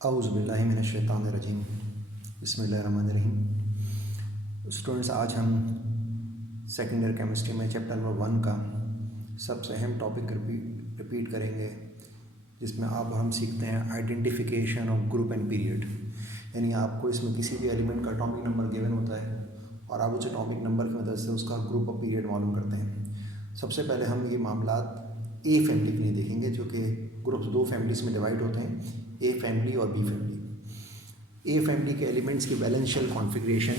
औज़ुबिल्लाहि मिनश्शैतानिर्रजीम बिस्मिल्लाहिर्रहमानिर्रहीम। स्टूडेंट्स, आज हम सेकेंड ईयर केमिस्ट्री में चैप्टर नंबर 1 का सबसे अहम टॉपिक रिपीट करेंगे, जिसमें अब हम सीखते हैं identification of group and period. यानी आपको इसमें किसी भी एलिमेंट का एटॉमिक नंबर गिवन होता है और आप उस एटॉमिक नंबर की मदद से उसका ग्रुप और पीरियड मालूम करते हैं। सबसे पहले हम ये मामलात ए फैमिली के लिए देखेंगे, जो कि ग्रुप्स दो फैमिलीज में डिवाइड होते हैं, ए फैमिली और बी फैमिली। ए फैमिली के एलिमेंट्स की वैलेंशियल कॉन्फ़िगरेशन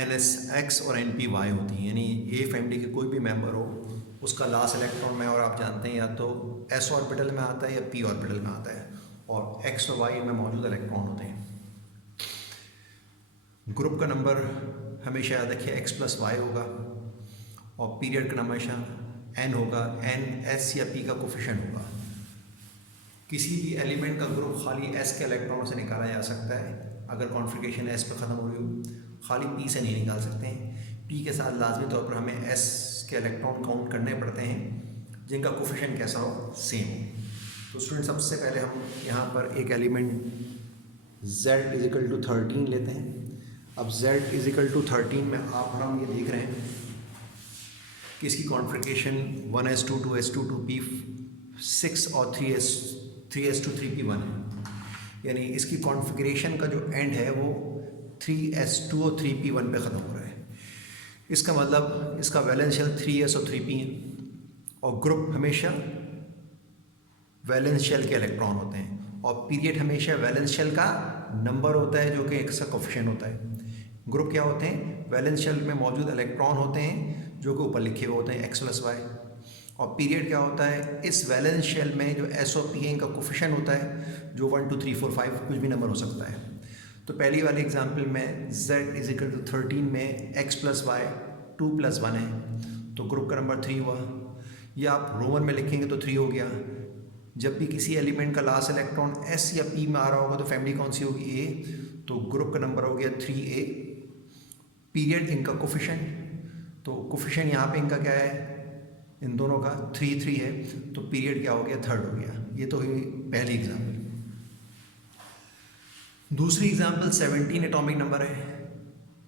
NS(X) और NP(Y) होती हैं। यानी ए फैमिली के कोई भी मेंबर हो, उसका लास्ट इलेक्ट्रॉन में, और आप जानते हैं या तो S ऑर्बिटल में आता है या P ऑर्बिटल में आता है, और X और Y में मौजूद इलेक्ट्रॉन होते हैं। ग्रुप का नंबर हमेशा याद रखिए X+Y होगा, और पीरियड का नंबर हमेशा N होगा। N S या P का कोफिशिएंट होगा। किसी भी एलिमेंट का ग्रुप खाली S के इलेक्ट्रॉन से निकाला जा सकता है अगर कॉन्फ़िगरेशन S पे ख़त्म हो रही हो, खाली P से नहीं निकाल सकते हैं। P के साथ लाजमी तौर पर हमें S के इलेक्ट्रॉन काउंट करने पड़ते हैं जिनका कोफिशिएंट कैसा हो, सेम हो। तो स्टूडेंट, सबसे पहले हम यहाँ पर एक एलिमेंट Z=13 लेते हैं। अब Z=13 में आप हम ये देख रहे हैं कि इसकी कॉन्फ़िगरेशन 1s2 2s2 2p6 और 3s2 3p1 है। यानी इसकी कॉन्फ़िगरेशन का जो एंड है वो 3s2 और 3p1 पे ख़त्म हो रहा है। इसका मतलब इसका वैलेंस शेल 3s और 3p है, और ग्रुप हमेशा वैलेंस शेल के इलेक्ट्रॉन होते हैं, और पीरियड हमेशा वैलेंस शेल का नंबर होता है जो कि इसका कोफिशिएंट होता है। ग्रुप क्या होते हैं? वैलेंस शेल में मौजूद इलेक्ट्रॉन होते हैं जो कि ऊपर लिखे हुए होते हैं X+Y, और पीरियड क्या होता है? इस वैलेंस शेल में जो S और P है इनका कोफिशिएंट होता है, जो 1 2 3 4 5 कुछ भी नंबर हो सकता है। तो पहली वाली एग्जांपल में Z=13 में X+Y 2+1 है, तो ग्रुप का नंबर 3 हुआ। या आप रोमन में लिखेंगे तो 3 हो गया। जब भी किसी एलिमेंट का लास्ट इलेक्ट्रॉन S या P में आ रहा होगा तो फैमिली कौन सी होगी? A। तो ग्रुप का नंबर हो गया 3A। पीरियड इनका कोफिशिएंट, तो कोफिशिएंट यहाँ पे इनका क्या है? इन दोनों का 3 3 है, तो पीरियड क्या हो गया? 3rd हो गया। ये तो हुई पहली एग्जाम्पल। दूसरी एग्जाम्पल 17 एटॉमिक नंबर है,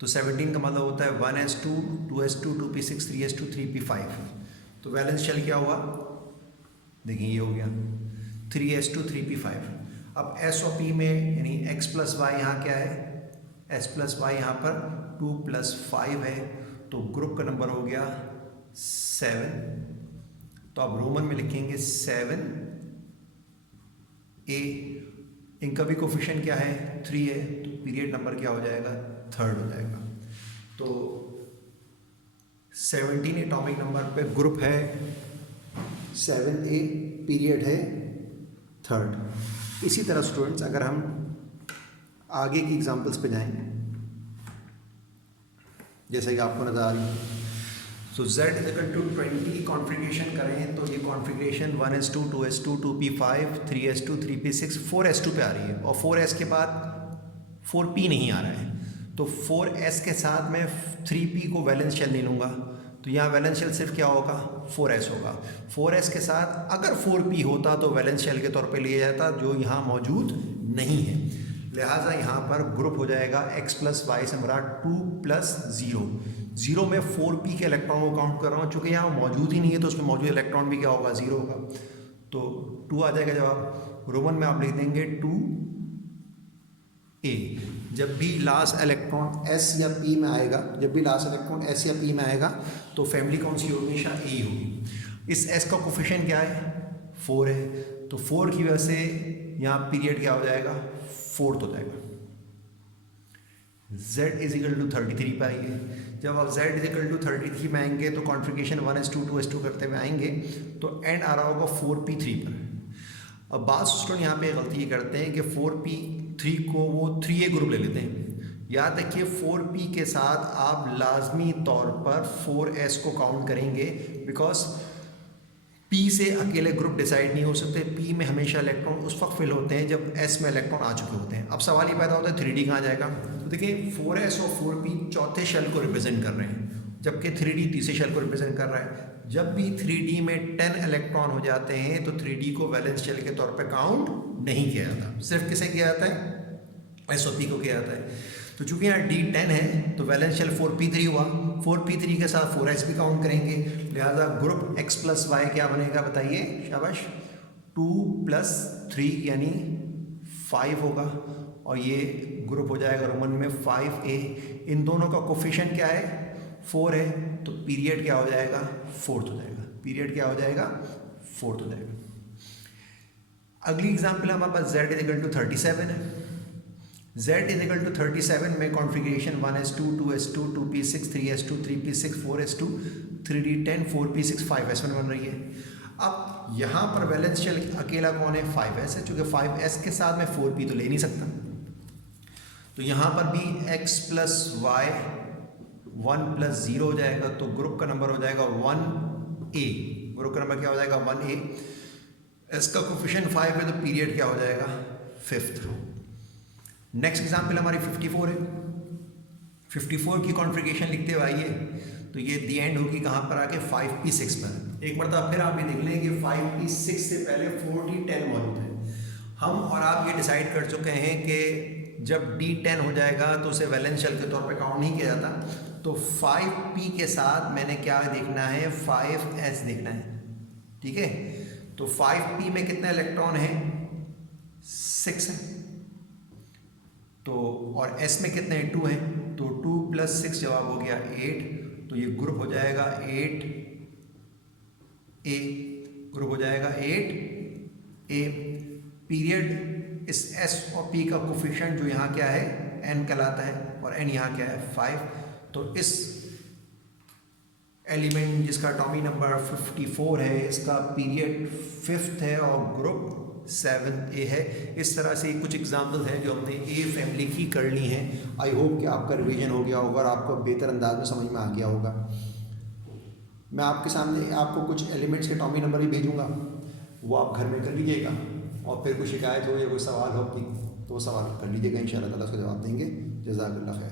तो 17 का मतलब होता है 1s2 2s2 2p6 3s2 3p5। तो वैलेंस शेल क्या हुआ? देखिए ये हो गया 3s2 3p5। अब S और P में यानी X+Y यहाँ क्या है? S+Y यहाँ पर 2+5 है, तो ग्रुप का नंबर हो गया 7। तो आप रोमन में लिखेंगे 7A। इनका भी कोफिशिएंट क्या है? 3 है, तो पीरियड नंबर क्या हो जाएगा? 3rd हो जाएगा। तो 17 एटॉमिक नंबर पे ग्रुप है 7A, पीरियड है 3rd। इसी तरह स्टूडेंट्स, अगर हम आगे की एग्जांपल्स पे जाएं, जैसे कि आपको नज़र आ रही है, तो Z=20 कॉन्फ़िगरेशन करें तो ये configuration 1s2 2s2 2p5 3s2 3p6 4s2 पे आ रही है, और 4s के बाद 4p नहीं आ रहा है। तो 4s के साथ मैं 3p को वैलेंस शेल ले लूँगा, तो यहाँ वैलेंस शेल सिर्फ क्या होगा? 4s होगा। 4s के साथ अगर 4p होता तो वैलेंस शेल के तौर पे लिया जाता, जो यहाँ मौजूद नहीं है। लिहाजा यहाँ पर ग्रुप हो जाएगा X+Y से मेरा 2+0। 0 में 4p के इलेक्ट्रॉन को काउंट कर रहा हूँ, चूँकि यहाँ मौजूद ही नहीं है तो उसमें मौजूद इलेक्ट्रॉन भी क्या होगा? 0 होगा। तो 2 आ जाएगा जवाब। रोमन में आप लिख देंगे 2A। जब भी लास्ट इलेक्ट्रॉन S या P में आएगा, तो फैमिली कौन सी होगी? हमेशा A होगी। इस S का कोफिशिएंट क्या है? 4 है, तो 4 की वजह से यहाँ पीरियड क्या हो जाएगा? 4th हो जाएगा। Z=33 पे आइए। जब आप Z=33 में आएंगे तो कॉन्फ़िगरेशन 1s2 2s2 करते हुए आएंगे, तो एंड आ रहा होगा 4p3 पर। अब बात स्टूडेंट यहाँ पे गलती ये करते हैं कि 4p3 को वो 3A ग्रुप ले लेते हैं। याद रखिए 4p के साथ आप लाजमी तौर पर 4s को काउंट करेंगे, बिकॉज P से अकेले ग्रुप डिसाइड नहीं हो सकते। P में हमेशा इलेक्ट्रॉन उस वक्त फिल होते हैं जब S में इलेक्ट्रॉन आ चुके होते हैं। अब सवाल ये पैदा होता है 3D कहाँ जाएगा? तो देखिए 4s और 4p चौथे शेल को रिप्रेजेंट कर रहे हैं, जबकि 3D तीसरे शेल को रिप्रेजेंट कर रहा है। जब भी 3D में 10 इलेक्ट्रॉन हो जाते हैं तो 3D को वैलेंस शेल के तौर पे काउंट नहीं किया जाता, सिर्फ किसे किया जाता है, SOP को किया जाता है। तो चूंकि यहाँ D10 है तो वैलेंस शेल 4p3 हुआ, 4p3 के साथ 4s भी काउंट करेंगे, लिहाजा ग्रुप x प्लस वाई क्या बनेगा बताइए, शाबाश, 2 + 3 यानी 5 होगा, और ये ग्रुप हो जाएगा रोमन में 5a। इन दोनों का कोफिशिएंट क्या है, 4 है, तो पीरियड क्या हो जाएगा, 4th हो जाएगा, पीरियड क्या हो जाएगा, 4th हो जाएगा। अगली एग्जाम्पल हमारे पास z = 37 है। z = 37 में configuration 1s2 2s2 2p6 3s2 3p6 4s2 3d10 4p6 5s1 बन रही है। अब यहाँ पर वैलेंस शेल अकेला कौन है, 5s है, चूँकि 5s के साथ मैं 4p तो ले नहीं सकता, तो यहाँ पर भी x + y 1 + 0 हो जाएगा, तो ग्रुप का नंबर हो जाएगा 1a, ग्रुप का नंबर क्या हो जाएगा 1a। s का कोफिशिएंट 5 है तो पीरियड क्या हो जाएगा, 5th। नेक्स्ट एग्जाम्पल हमारी 54 है। 54 की कॉन्फ़िगरेशन लिखते हुए आइए, तो ये दी एंड होगी कहाँ पर आके 5p6 पर। एक मरतबा फिर आप ये देख लें कि 5p6 से पहले 4d10 मौजूद है। हम और आप ये डिसाइड कर चुके हैं कि जब d10 हो जाएगा तो उसे वैलेंस शेल के तौर पे काउंट नहीं किया जाता, तो 5p के साथ मैंने क्या देखना है, 5s देखना है, ठीक है। तो 5p में कितने इलेक्ट्रॉन हैं, 6 हैं, तो और s में कितने हैं, 2 हैं, तो 2 + 6 जवाब हो गया 8, तो ये ग्रुप हो जाएगा 8a, ग्रुप हो जाएगा 8a। पीरियड इस s और p का कोफिशिएंट जो यहाँ क्या है, n कहलाता है, और n यहाँ क्या है, 5, तो इस एलिमेंट जिसका एटॉमिक नंबर 54 है, इसका पीरियड 5th है और ग्रुप 7a है। इस तरह से कुछ एग्जाम्पल हैं जो हमने ए फैमिली की कर ली हैं। आई होप कि आपका रिवीजन हो गया होगा और आपको बेहतर अंदाज में समझ में आ गया होगा। मैं आपके सामने आपको कुछ एलिमेंट्स के एटॉमिक नंबर भी भेजूंगा, वो आप घर में कर लीजिएगा, और फिर कोई शिकायत हो या कोई सवाल हो तो वो सवाल कर लीजिएगा, इंशाअल्लाह ताला उसका जवाब देंगे। जज़ाकल्लाह खैर।